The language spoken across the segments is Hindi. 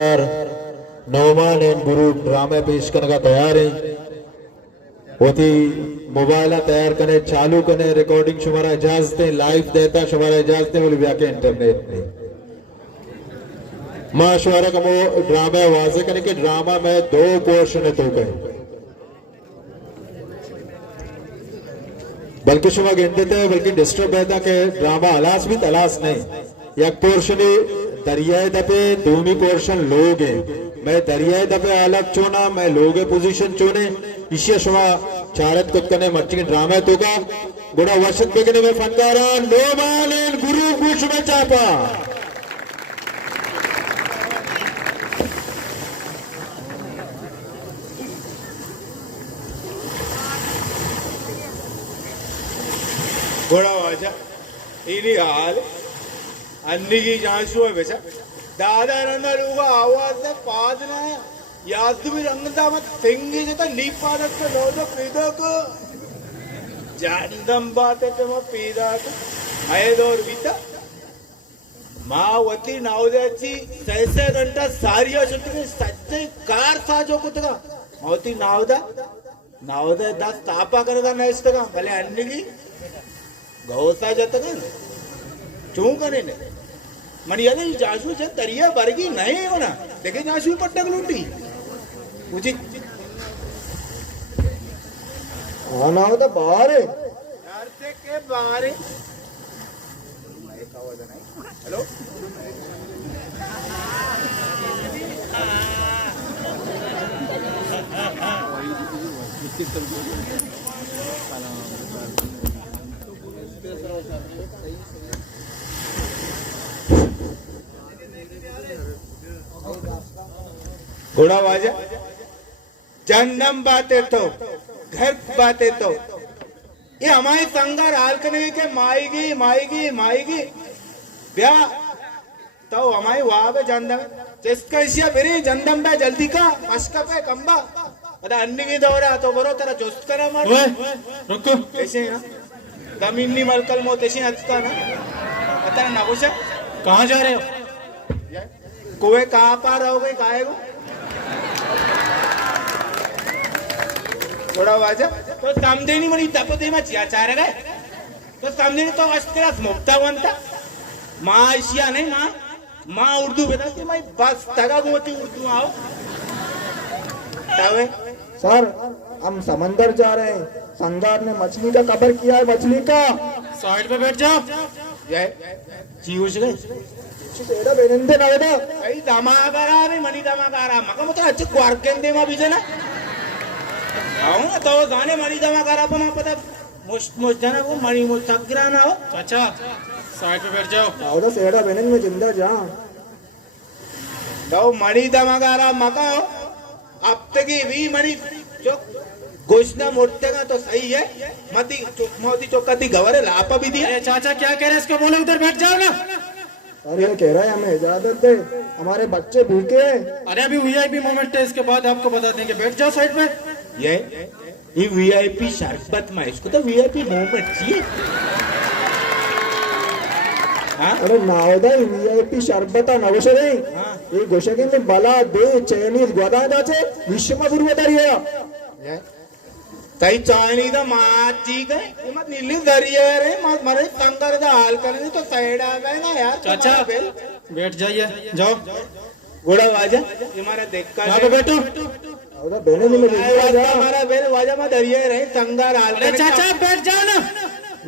नौमान एंड गुरु ड्रामे पेश करने का तैयार है होती मोबाइल तैयार करने चालू करने रिकॉर्डिंग शुमारा इजाजत लाइव देता शुमारा इजाजत बोले व्याके इंटरनेट में मां शुमारा का ड्रामा वाजे करने के ड्रामा में दो पोर्शन तो गए बल्कि शुमा गिनते थे बल्कि डिस्टर्ब रहता के ड्रामा अलास भी तलाश नहीं एक पोर्शन दरियाए दबे दोनों पोर्शन लोग हैं मैं दरियाए दबे अलग चुना मैं लोग पोजीशन चुने इसे शुमा चारत कुछ करने मर्ची के ड्रामा तो का गुड़ा वर्षक बेगने में फनकारा नौमान एंड गुरु कुछ में चापा घोड़ा वाजा इन्हीं हाल अन्नी की जांच हुआ बेचा दादा नंदा लोगा आवाज से पाद ना याद भी रंगता मत सिंगी जता लीपादक के लोग पीदा को जानदम बातें तो मैं पीदा को आये दौर बीता मावती नावद्याची सहसे घंटा सारी अशुद्ध सच्चे कार साजो कुतगा मावती नावदा दास तापा करगा नैस तगा भले अन्नी की गौसा जाता का चूं करे ने मन याद है जासू से तरिया बरगी नहीं हो ना देखे जासू पट्टा गलुंडी मुझे आना होता बाहर है यार से के बाहर है माइक आवाज नहीं हेलो घोड़ा वाजा जन्म बातें तो घर बातें तो ये हमारे संगार हाल करने के माएगी ब्याह तो हमारे वहां पे जन्म जिसका इसिया फिर जन्म पे जल्दी का मस्का पे कंबा अदा अन्नी की दौरा तो बरो तेरा जोस्त करा मार रुको ऐसे ना दमिन्नी मलकल मोत ऐसे अच्छा ना पता ना कुछ कहाँ जा रहे हो कुएं कहाँ पार रहोगे काएगो थोड़ा वाजा तो समझे नहीं मनी तपते में चिया चार गए तो समझे तो अस्करा मुक्ता बनता माँ एशिया नहीं माँ उर्दू बताती मैं बस तगा घूमती उर्दू आओ तावे सर हम समंदर जा रहे हैं संगार ने मछली का कबर किया है मछली का साइड पे बैठ जाओ ये जीवश गए तेरा बेनंदे ना बेटा आई दमागारा भी मनी दमागारा मका मतलब अच्छे क्वार्केंदे में बीजे ना आओ ना तो जाने मनी दमागारा पर मैं पता मुश्त जाना वो मनी मुस्तकरा ना हो चाचा साइड पे बैठ जाओ आओ तो सेड़ा बेनन में जिंदा जा तो मनी दमागारा मका हो अब तक भी मनी जो घोषणा मोड़ते का तो सही है मती मोती चौकती गवरे लापा भी दिया अरे चाचा क्या कह रहे हैं इसको बोलो उधर बैठ जाओ ना और ये कह रहा है हमें इजाजत दे हमारे बच्चे भूखे हैं अरे अभी वीआईपी मोमेंट है इसके बाद आपको बता देंगे बैठ जाओ साइड पे ये वीआईपी शरबत में इसको तो वीआईपी मोमेंट चाहिए अरे नावदा वीआईपी शरबत नवशरे ये घोषके बला दे चैनीज गोदादाचे विश्व गुरुवतारिया तई चाइनीज माची गए मत नीली दरिया रे मत मरे संगर दा हाल करने तो साइड आ गए ना यार चाचा बैठ जाइए जाओ घोड़ा वाजा तुम्हारा देख कर यहाँ पे बैठो नावदा बेनन में जिंदा जा हमारा बेल वाजा में दरिया रे संगर हाल अरे चाचा बैठ जाओ ना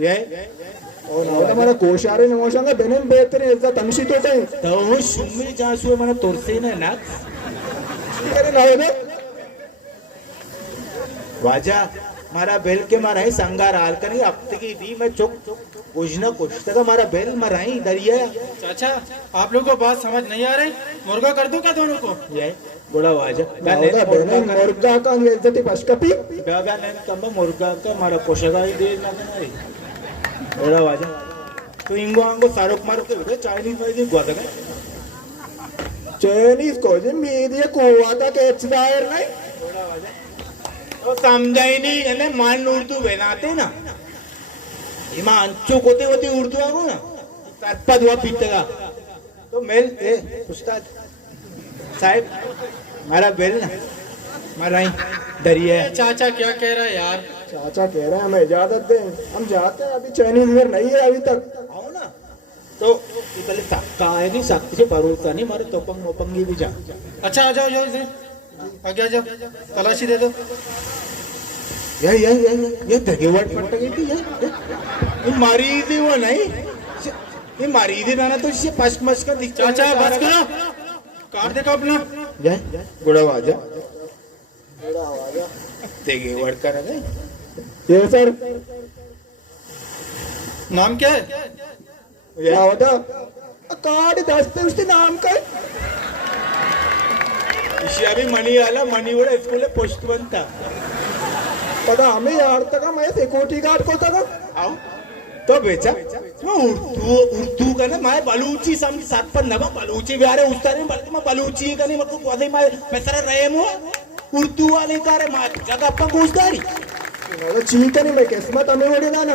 ये और नावदा हमारा कोशारे नमोशंगा बेनन बेहतर इज्जत तमशी तोटे तो सुम्मी जासु मन तोरसे ना अरे नावदा वाजा मारा बेल के मारा है संगार हाल कर अब तक भी मैं चुप कुछ ना कुछ तक मारा बेल मरा ही दरिया चाचा आप लोगों को बात समझ नहीं आ रही मुर्गा कर दूं क्या दोनों को ये गोड़ा वाजा नावदा बेनन मुर्गा का इज्जत पशकपी बाबा ने कम मुर्गा का मारा पोषका ही दे ना नहीं गोड़ा वाजा तो इंगो आंगो सारोक मारो के चाइनीज में गोदा का चाइनीज को जे मीडिया को आता के एक्सपायर नहीं गोड़ा वाजा तो समझा ही नहीं है मान उर्दू बनाते ना इमा अंचो कोते होती उर्दू आगो ना सरपद हुआ पीते का तो मेल उस्ताद साहब मारा बेल ना मारा ही दरिया है। चाचा क्या कह रहा है यार? चाचा कह रहे हैं हमें इजाजत दें, हम जाते हैं। अभी चाइनीज घर नहीं है अभी तक। आओ ना तो ये पहले सकता है नहीं, सकते से भरोसा नहीं, मारे तोपंग मोपंगी भी जा। अच्छा आ जाओ जाओ इधर आगे आ जाओ, तलाशी दे दो। ये धगेवाट पट गई थी ये मारी थी वो नहीं, ये मारी थी ना तो इससे पश्क मस्क का दिख। चाचा बस करो, कार्ड देखो अपना। जय गुड़ा वाजा धगेवाट कर रहे ये सर नाम क्या है? क्या होता कार्ड दसते उसके नाम का है। इसे अभी मनी आला, मनी वाला स्कूल पोस्ट बनता। पता हमें यार तक मैं सिक्योरिटी गार्ड को तक आओ तो बेचा मैं उर्दू का ना, मैं बलूची समझ सात पर नवा बलूची भी आ रहे उस तरह बल्कि मैं बलूची का नहीं, मतलब वादे मैं सारा रहे मो उर्दू वाले का रे मार जगह अपन घुसदारी चीक नहीं मैं किस्मत हमें वड़ी ना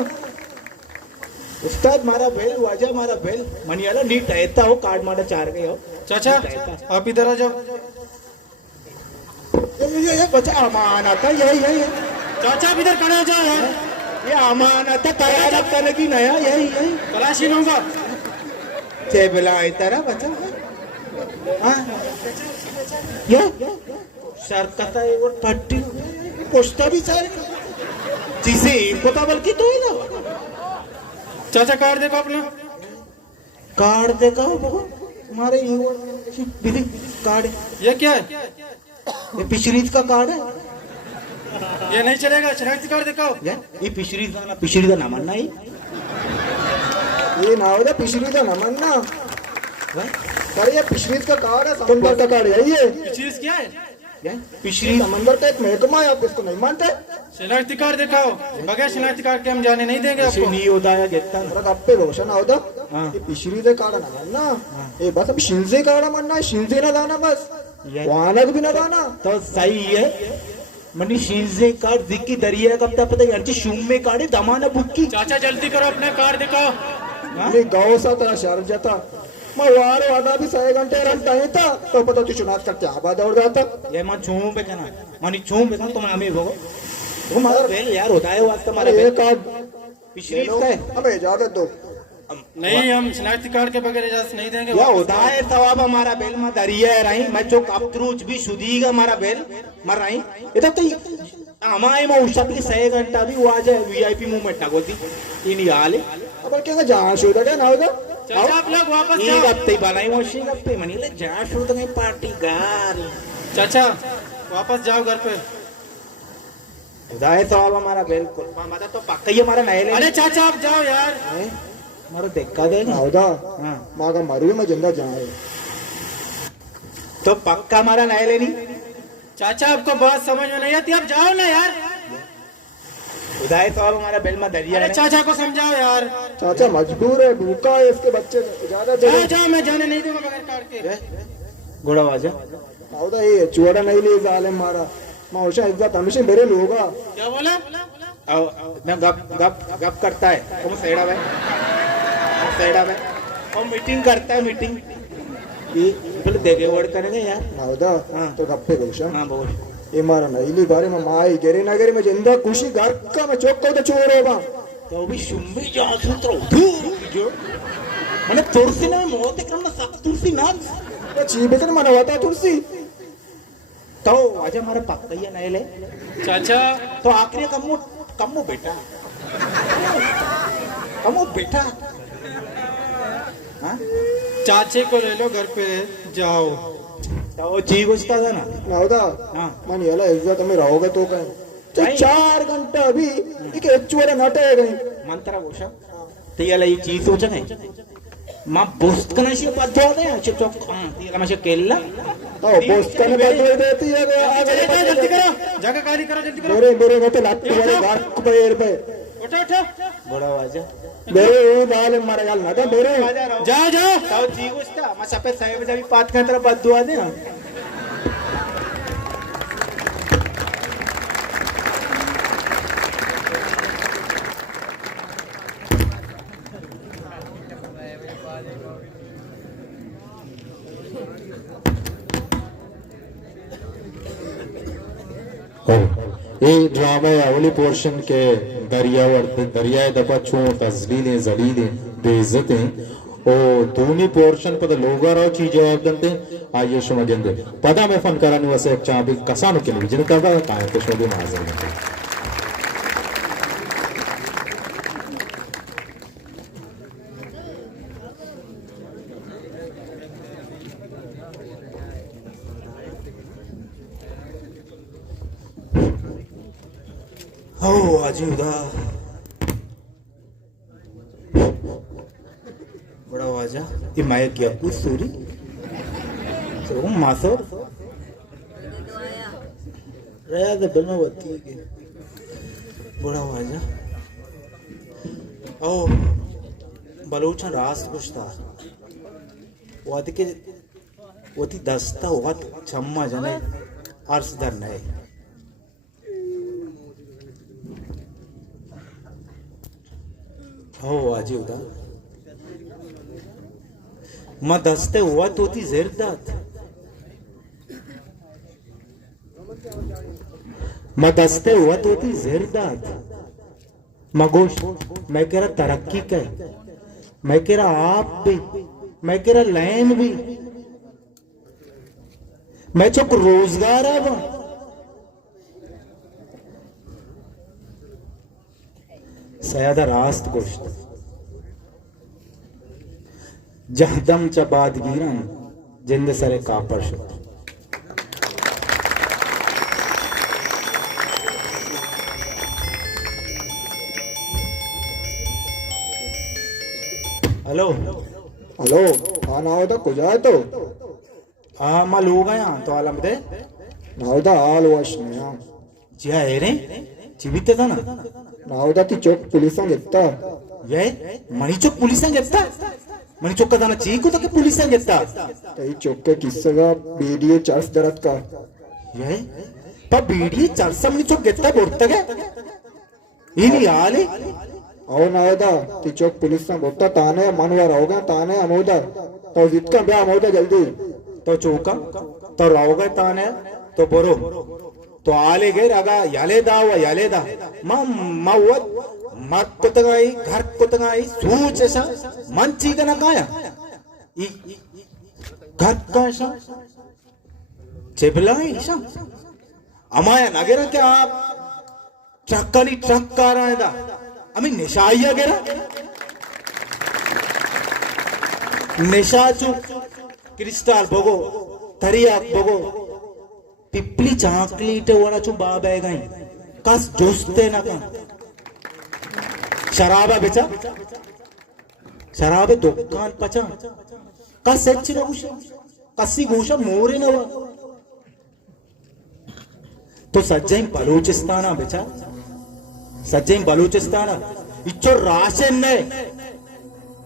उस्ताद मारा बेल वाजा मारा बेल मनी आला नीट रहता हो कार्ड मारा चार गए हो। चाचा आप इधर आ जाओ। ये बच्चा अमानत है, यही चाचा आप इधर खड़े हो जाओ यार, ये अमानत है, कयामत करने की नया यही तलाशी लूंगा। चेबला तेरा बच्चा हाँ ये सरकता है वो पट्टी पोस्टा भी चार चीजें पता बल्कि तो ही ना। चाचा कार्ड देखो अपना। कार्ड देखा तुम्हारे दीदी कार्ड ये क्या है? ये पिछरीज का कार्ड है। ये नहीं चलेगा, शनाख्ती कार्ड दिखाओ। ये पिछड़ी का नाम नहीं, ये ना होता पिछली का नमन ना पर ये पिछली का कार्ड है, समंदर का कार्ड है ये। चीज क्या है? पिछड़ी समंदर का एक महकमा है, आप इसको नहीं मानते? शनाख्ती कार्ड दिखाओ, बगैर शनाख्ती कार्ड के हम जाने नहीं देंगे आपको। नहीं होता है गेता अरे गप्पे रोशन होता हाँ। ये पिछली से कार्ड ना मानना, ये बस अब शिलजे कार्ड मानना है, शिलजे ना लाना बस, वानक भी ना लाना। तो सही है मनी शीजे कार्ड दिक्की दरिया कब तक पता यांची शूम में काढे दमाना बुक्की। चाचा जल्दी करो, अपना कार्ड दिखाओ। मी गाव सा तेरा शहर जाता मैं वार वादा भी 6 घंटे रंटा ही था तो पता तू चुनाव करते आबाद दौड़ जाता। ये मन छूम पे कहना मनी छूम पे कहना तुम हमें भोगो वो मगर बेल यार होता है वास्ता हमारे ये बेल कार्ड पिछड़ी का है। हमें इजाजत दो। नहीं, हम शनाख्ती कार्ड के बगैर इजाजत नहीं देंगे। या होता है सवाब हमारा बेल में दरिया है रही मैं जो कपत्रूच भी सुधीगा हमारा बेल मर रही इधर तो हमारे में उस की 6 घंटा भी वो आ जाए वीआईपी मूवमेंट ना होती इन याले अब क्या जहाँ शुरू क्या ना होगा चाचा आप लोग वापस ये जाओ। गप्पे बनाई मोशी गप्पे मनी ले जा शुरू तो नहीं पार्टी गार चाचा वापस जाओ घर पे। खुदा है सवाब हमारा बिल्कुल माता तो पक्का ही हमारा नहीं ले अरे चाचा आप जाओ यार। हमारा देखा दे ना होता हाँ माँ का मरू में जिंदा जाए तो पक्का हमारा नहीं लेनी चाचा आपको बात समझ में नहीं आती, आप जाओ ना यार। खुदा है सवाब हमारा बेल में दरिया अरे है चाचा को समझाओ यार। चाचा मजबूर है, भूखा है, इसके बच्चे इजाजत दे। जाओ जाओ, मैं जाने नहीं दूंगा बगैर कार्ड के। घोड़ा वाजा ना होता ये चुआड़ा नहीं ले जालिम मारा माशा इज्जत हमेशा मेरे लोगा। क्या बोला? मैं गप गप गप करता है तुम सैडा है वो मीटिंग करता है मीटिंग ये बोले देखे वर्ड करेंगे यार ना होता हाँ। तो गप्पे रोशन हाँ बोल ये मारा नहीं ली बारे में माई गेरे ना गेरे में जिंदा खुशी घर का मैं चौक को चोर होगा तो भी शुम्बी जा सूत्र जो मैंने तुलसी ने मोते करना सब तुलसी ना तो चीबे से मन होता तुलसी तो आज हमारा पक्का ही नहीं ले चाचा तो आखिरी कमो बेटा हाँ चाचे को ले लो घर पे जाओ। तो वो चीज उसका था ना ना होता हाँ मन ये ला इज्जत में रहोगे तो कहीं तो नहीं। 4 घंटा अभी एक चोरा नटे गई मंत्रा गोशा तो याला ये चीज सोचा नहीं मां बोस्ट करना चाहिए बात हो गया चुप चुप तेरा मशे केला तो पोस्ट करने बदल देती है जल्दी करो, जगह खाली करो, जल्दी करो। मेरे को तो लगती है घर पैर पे उठो उठो, बड़ा वाजा मेरे ये बाल मारा यार ना था मेरे जाओ जाओ। तो चीज उसका मैं सब पे साहेब जब बात करने तरह बात दुआ दे हो ये ड्रामा अवली पोर्शन के दरियाए दफा छू तजलीलें जलीलें बेइज्जतें ओ दूनी पोर्शन पद लोगारो ची जवाब दंते आइए शुमा गेंदे पदा में फन कराने वसे एक चाबी कसानो के लिए जिनका का काय तो शोभी माजर है हो आजूदा बड़ा वाजा ये माया क्या कुछ सूरी तो मासर रहा तो बना बत्ती के बड़ा वाजा ओ बलूचन रास कुछ था वाद के वती दस्ता वाद चम्मा जने अर्स दर नए हो आजी उदा म दस्ते हुआ तोती जेरदात म दस्ते हुआ तोती जेरदात मगोश मैं कह रहा तरक्की का मैं कह रहा आप भी मैं कह रहा लैन भी मैं चुक रोजगार है वो सयादा रास्त गोश्त जहदम च बादगीरन जिंद सरे कापर शुद्ध हेलो हेलो हाँ नावदा कुछ आए तो हाँ मैं लोग आया तो आलम दे नावदा आल वश नहीं जी हाँ रे जीवित था ना नावदा ती चौक पुलिसां घेता ये मणिचोक पुलिसां घेता मणिचोक का दाना चीकू तो के पुलिसां घेता तई चौक के किस्से का बीडीए चार्ज दरत का ये पर बीडी चरसा मणिचोक घेता बोलता के इनी आले आओ नावदा ती चौक पुलिसां बोलता ताने मनवर होगा ताने अमोदा तो जितना ब्याह अमोदा जल्दी तो चौका तो रावगा ताने तो बोरो तो आले गए रगा याले दा मा वो मत कुतगाई घर कुतगाई सूच ऐसा मन चीका ना काया घर का ऐसा चेबला ऐसा अमाया नगेरा क्या आप ट्रक का रहा है दा अमी निशाइया गेरा निशा चुक क्रिस्टल बगो थरिया बगो पिपली चाकलीट वाला चु बाब है गई कस जोस्ते ना का शराबा बेचा शराब दुकान पचा कस सच्ची ना कुछ कसी गोशा मोरे ना तो सज्जई बलूचिस्ताना बेचा सज्जई बलूचिस्ताना इच्छो राशन ने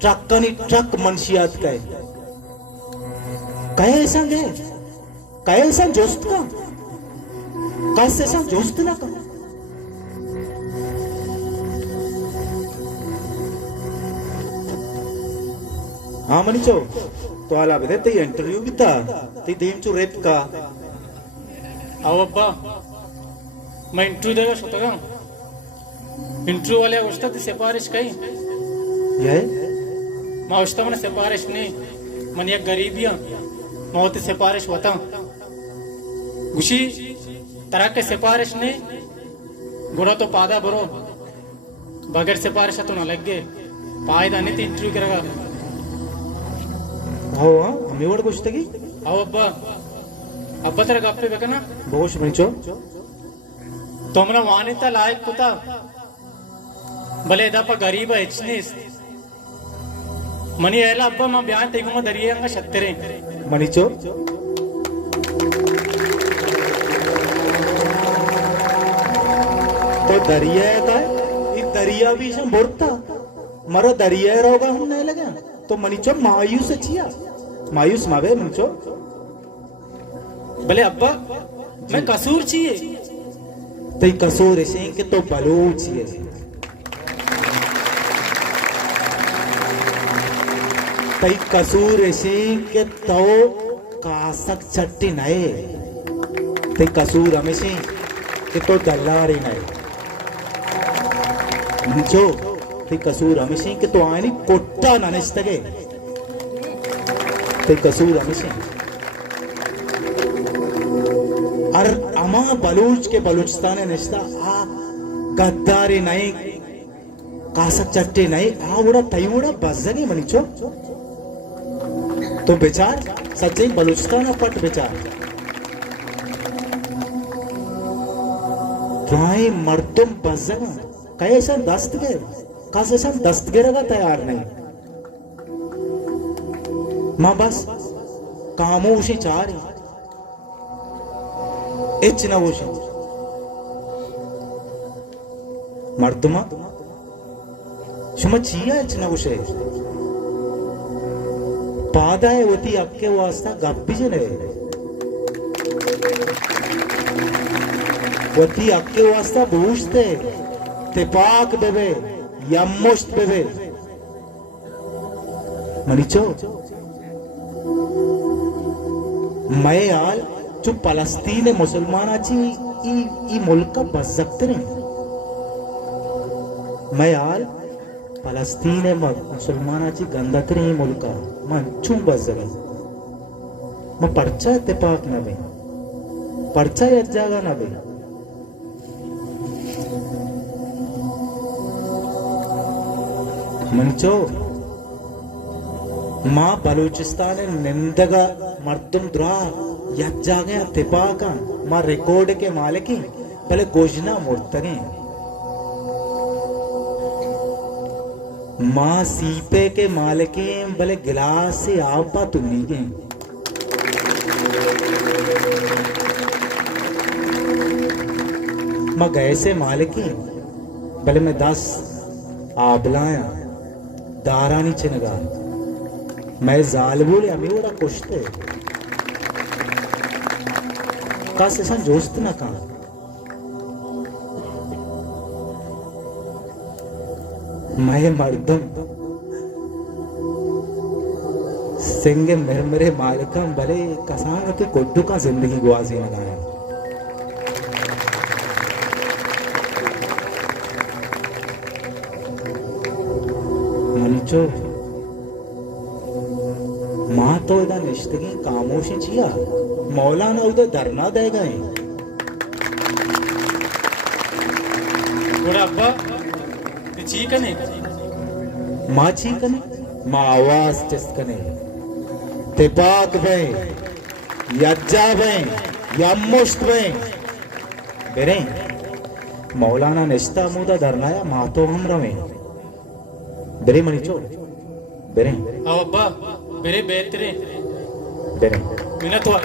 ट्रक मनशियात का कैसा गे कैसा जोस्त का कैसा जोस्त ना का हाँ मनीचो तो आला बेदे ते इंटरव्यू भी था ते देम चु रेप का आओ अब्बा मैं इंटरव्यू देगा सोता इंटरव्यू वाले वस्ता ती सिफारिश कई ये मैं वस्ता मैंने सिफारिश नहीं मन एक गरीबियां मैं होती सिफारिश होता गुशी तरह के सिफारिश नहीं बुरा तो पादा बरो बगैर सिफारिश तो ना लग गए पायदा नहीं इंटरव्यू करेगा हाँ हमें वड़ कुछ तकी आओ अब्बा अब्बा तेरा गप्पे बेकना बोश मनीचो तुमने वानिता लायक पुता भले दपा गरीब है इचनीस मनी ऐला अब्बा मैं बयान तेगुमा दरियांगा शत्तरे मनीचो तो दरिया का ये दरिया भी इसमें बोलता मरा दरिया रोगा हम नहीं लगा तो मनीचो मायूस छिया मायूस मावे मनीचो भले अब्बा मैं कसूर चाहिए तो कसूर ऐसे कि तो बलूच है तई कसूर ऐसे कि तो कासक चट्टी नए तई कसूर हमेशा कि तो दल्लारी नहीं जो ते कसूर हमेशा कि तो आनी कोट्टा ननिस्तगे ते कसूर हमेशा और अमा बलूच के बलूचिस्तान निस्ता आ गद्दारी नहीं कासक चट्टे नहीं आ उड़ा तयुड़ा बजगी मनिचो तो बेचार सच्चे बलूचिस्तान पट बेचार तुआई मर्दुम बजगा कैसा दस्तगे कैसा दस्तगिरगा तैयार नहीं मां बस खामोशी चाह रही इच नवोशी मर्दुमा शुमा चिया इच नवोशे पादाय होती अक्के वास्ता गप्पी जने होती अक्के वास्ता बूझते ते पाक बेबे यम्मुश्त बेबे मनिचो मैं यार जो फलस्तीन मुसलमानाची ई मुल्क बजकते नहीं मैं यार फलस्तीन मुसलमानाची गंदकरी ई मुल्क मन चुं बजगे मैं पर्चा इत्तेफाक ना बे पर्चा यज्जागा ना बे मंचो मां बलूचिस्तान निंदगा मर्दुम द्रा यज्जागे तिपाका मां रिकॉर्ड के मालिकी भले गोजना मुर्तगे मां सीपे के मालिकी भले गिलास से आपा तुमनीगे मां गए से मालिकी भले मैं 10 आबलाया दारानी चिनगा मैं जालबूल अमीरा कुश्ते का सेशन जोस्त ना का मैं मर्दम सिंगे मरमरे मालिकम भले कसान के कोड्डू का जिंदगी गुआजी लगाया मनिचो मां तो इधर निश्तगी खामोशी चिया मौलाना उधर धरना दे गए घोड़ा अब्बा ते चीकने मां चीकने मां आवाज चिस्कने तिपाक में यज्जा में यम्मुश्त में बेरे मौलाना निश्ता मुदा धरनाया मां तो हम रवे बेरे मनिचो बेरे आओ अब्बा बेरे बेतरे बेरे मिनत हुआ